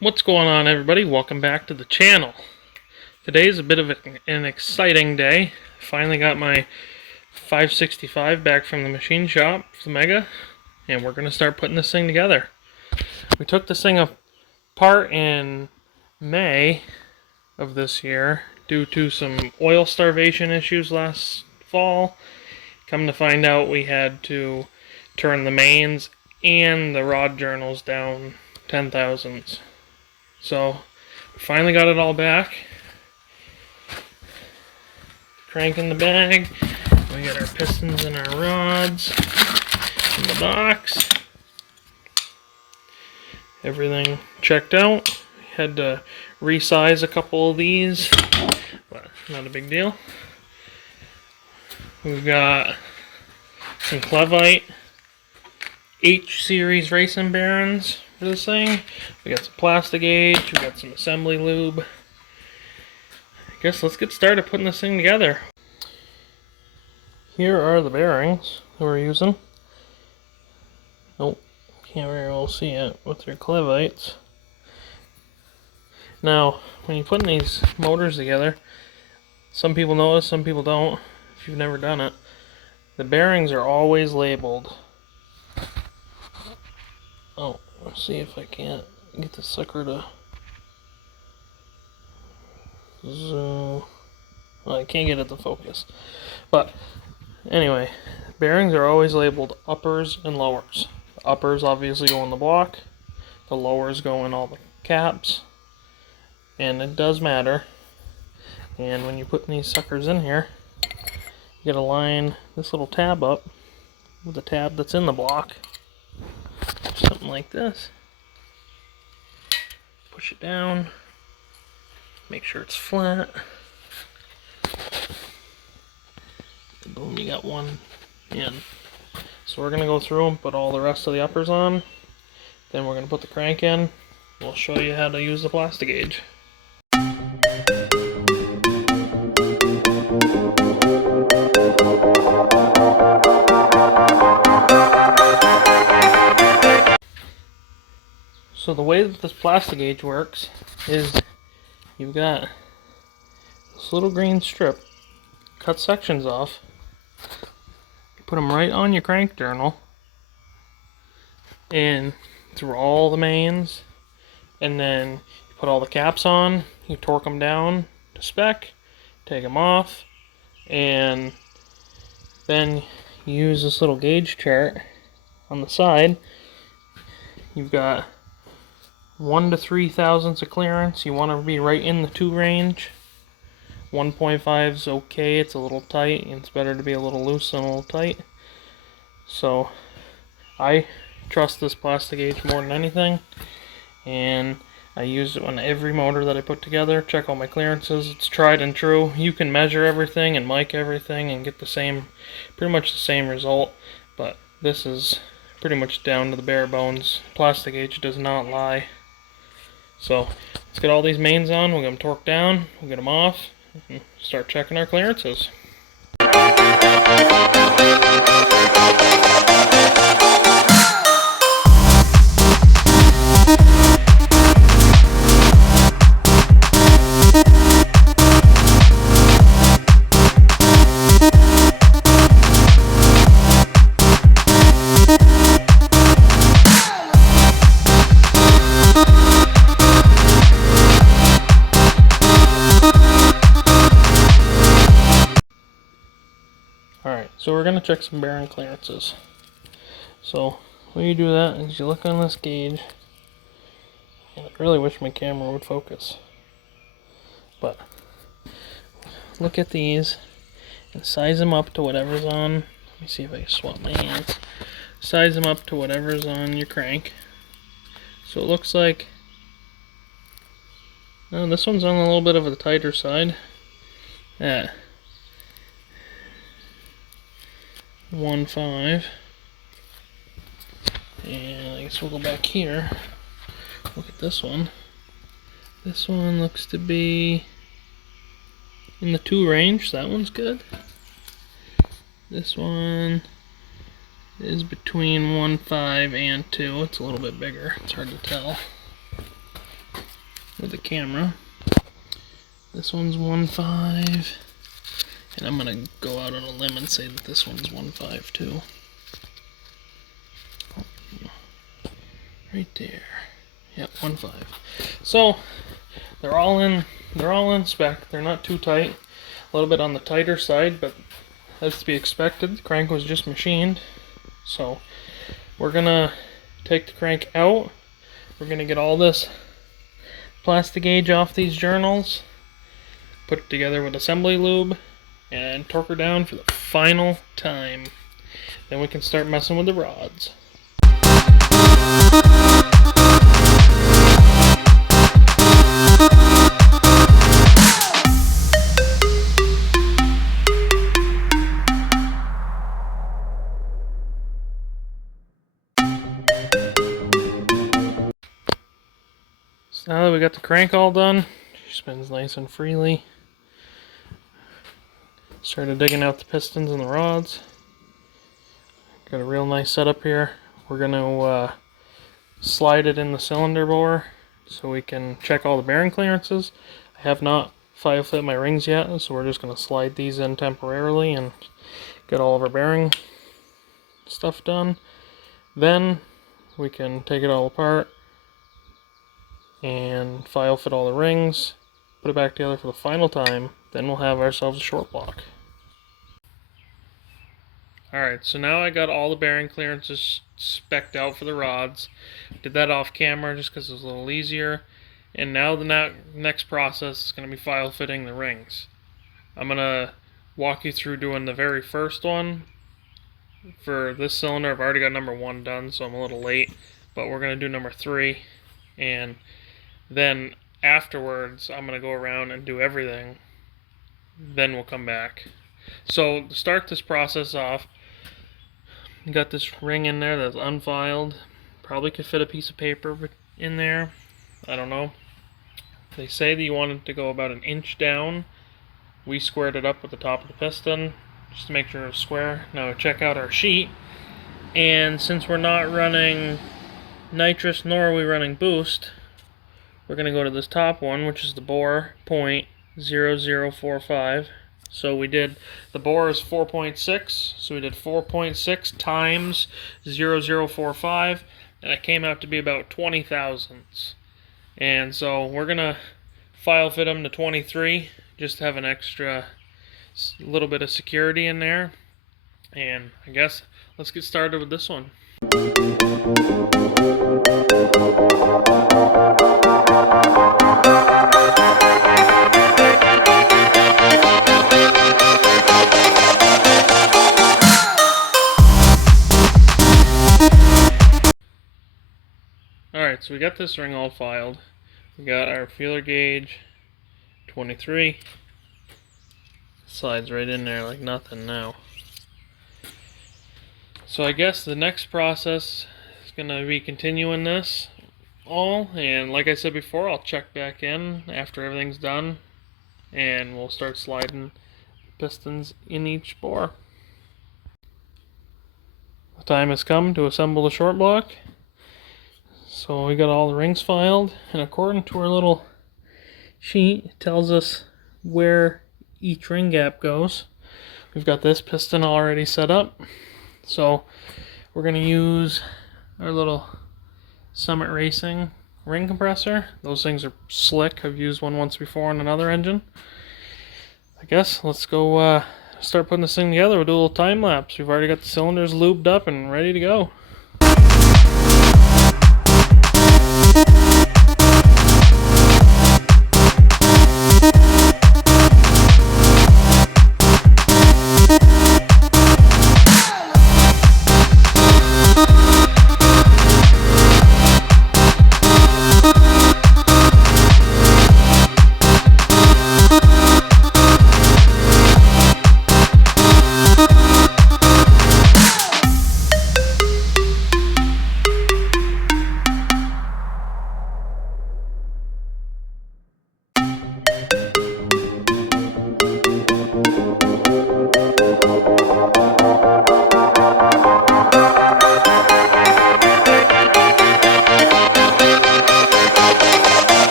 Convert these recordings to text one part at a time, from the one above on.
What's going on, everybody? Welcome back to the channel. Today's a bit of an exciting day. Finally got my 565 back from the machine shop, the Mega, and we're going to start putting this thing together. We took this thing apart in May of this year due to some oil starvation issues last fall. Come to find out, we had to turn the mains and the rod journals down 10 thousandths. So, we finally got it all back. Crank in the bag. We got our pistons and our rods in the box. Everything checked out. We had to resize a couple of these, but not a big deal. We've got some Clevite H-series racing bearings for this thing. We got some Plastigauge, we got some assembly lube. I guess let's get started putting this thing together. Here are the bearings that we're using. Nope, can't very well see it with their Clevites. Now, when you're putting these motors together, some people notice, some people don't, if you've never done it. The bearings are always labeled. Oh, let's see if I can't get the sucker to zoom. Well, I can't get it to focus. But anyway, bearings are always labeled uppers and lowers. The uppers obviously go in the block. The lowers go in all the caps. And it does matter. And when you're putting these suckers in here, you gotta line this little tab up with the tab that's in the block. Something like this. Push it down. Make sure it's flat. Boom, you got one in. So we're going to go through and put all the rest of the uppers on. Then we're going to put the crank in. We'll show you how to use the Plastigauge. So the way that this Plastigauge works is you've got this little green strip, cut sections off, you put them right on your crank journal, and through all the mains, and then you put all the caps on, you torque them down to spec, take them off, and then you use this little gauge chart on the side. You've got 1 to 3 thousandths of clearance. You want to be right in the 2 range. 1.5 is okay, it's a little tight, and it's better to be a little loose than a little tight. So I trust this Plastigauge more than anything, and I use it on every motor that I put together. Check all my clearances. It's tried and true. You can measure everything and mic everything and get the same, pretty much the same result, but this is pretty much down to the bare bones. Plastigauge does not lie. So let's get all these mains on, we'll get them torqued down, we'll get them off, and start checking our clearances. Alright, so we're going to check some bearing clearances. So when you do that is you look on this gauge, and I really wish my camera would focus, but look at these and size them up to whatever's on. Let me see if I can swap my hands. Size them up to whatever's on your crank. So it looks like this one's on a little bit of the tighter side. At 1.5, and I guess we'll go back here. Look at this one. This one looks to be in the 2 range, so that one's good. This one is between 1.5 and 2. It's a little bit bigger. It's hard to tell. with the camera. This one's 1.5, and I'm gonna go out on a limb and say that this one's 1.5 too. Right there. Yep, 1.5. So they're all in spec. They're not too tight. A little bit on the tighter side, but that's to be expected. The crank was just machined. So we're gonna take the crank out. We're gonna get all this plastic gauge off these journals, put it together with assembly lube, and torque her down for the final time. Then we can start messing with the rods. So now that we got the crank all done, she spins nice and freely. Started digging out the pistons and the rods. Got a real nice setup here. We're going to slide it in the cylinder bore so we can check all the bearing clearances. I have not file fit my rings yet, so we're just going to slide these in temporarily and get all of our bearing stuff done. Then we can take it all apart and file fit all the rings, put it back together for the final time, then we'll have ourselves a short block. Alright, so now I got all the bearing clearances spec'd out for the rods. Did that off camera just because it was a little easier. And now the next process is going to be file fitting the rings. I'm going to walk you through doing the very first one. For this cylinder, I've already got number 1 done, so I'm a little late. But we're going to do number 3. And then afterwards, I'm going to go around and do everything. Then we'll come back. So to start this process off, you got this ring in there that's unfiled. Probably could fit a piece of paper in there. I don't know. They say that you want it to go about 1 inch down. We squared it up with the top of the piston just to make sure it's square. Now check out our sheet. And since we're not running nitrous nor are we running boost, we're going to go to this top one, which is the bore 0.0045. So we did, the bore is 4.6, so we did 4.6 times 0.0045, and it came out to be about 20 thousandths. And so we're going to file fit them to 23, just to have an extra little bit of security in there. And I guess let's get started with this one. Alright, so we got this ring all filed. We got our feeler gauge, 23. Slides right in there like nothing now. So I guess the next process is going to be continuing this all. And like I said before, I'll check back in after everything's done. And we'll start sliding pistons in each bore. The time has come to assemble the short block. So we got all the rings filed, and according to our little sheet, it tells us where each ring gap goes. We've got this piston already set up, so we're going to use our little Summit Racing ring compressor. Those things are slick. I've used one once before on another engine. I guess let's go start putting this thing together. We'll do a little time lapse. We've already got the cylinders lubed up and ready to go.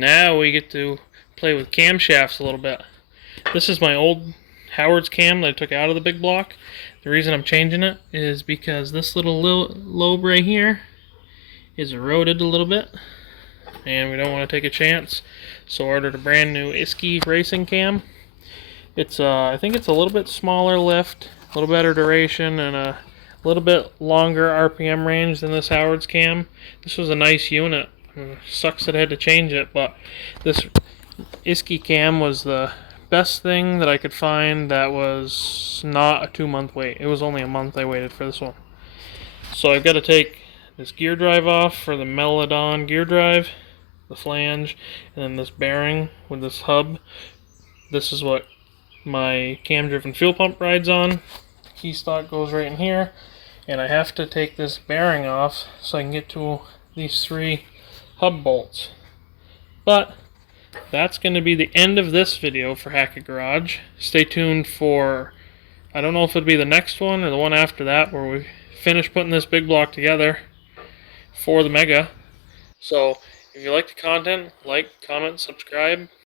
Now we get to play with camshafts a little bit. This is my old Howard's cam that I took out of the big block. The reason I'm changing it is because this little lobe right here is eroded a little bit, and we don't want to take a chance. So I ordered a brand new Isky racing cam. It's I think it's a little bit smaller lift, a little better duration, and a little bit longer RPM range than this Howard's cam. This was a nice unit. Sucks that I had to change it, but this Isky cam was the best thing that I could find that was not a 2-month wait. It was only a month I waited for this one. So I've got to take this gear drive off for the Melodon gear drive, the flange, and then this bearing with this hub. This is what my cam-driven fuel pump rides on. Key stock goes right in here, and I have to take this bearing off so I can get to these 3 hub bolts. But that's going to be the end of this video for Hackett Garage. Stay tuned for, I don't know if it'll be the next one or the one after that, where we finish putting this big block together for the Mega. So if you like the content, like, comment, subscribe.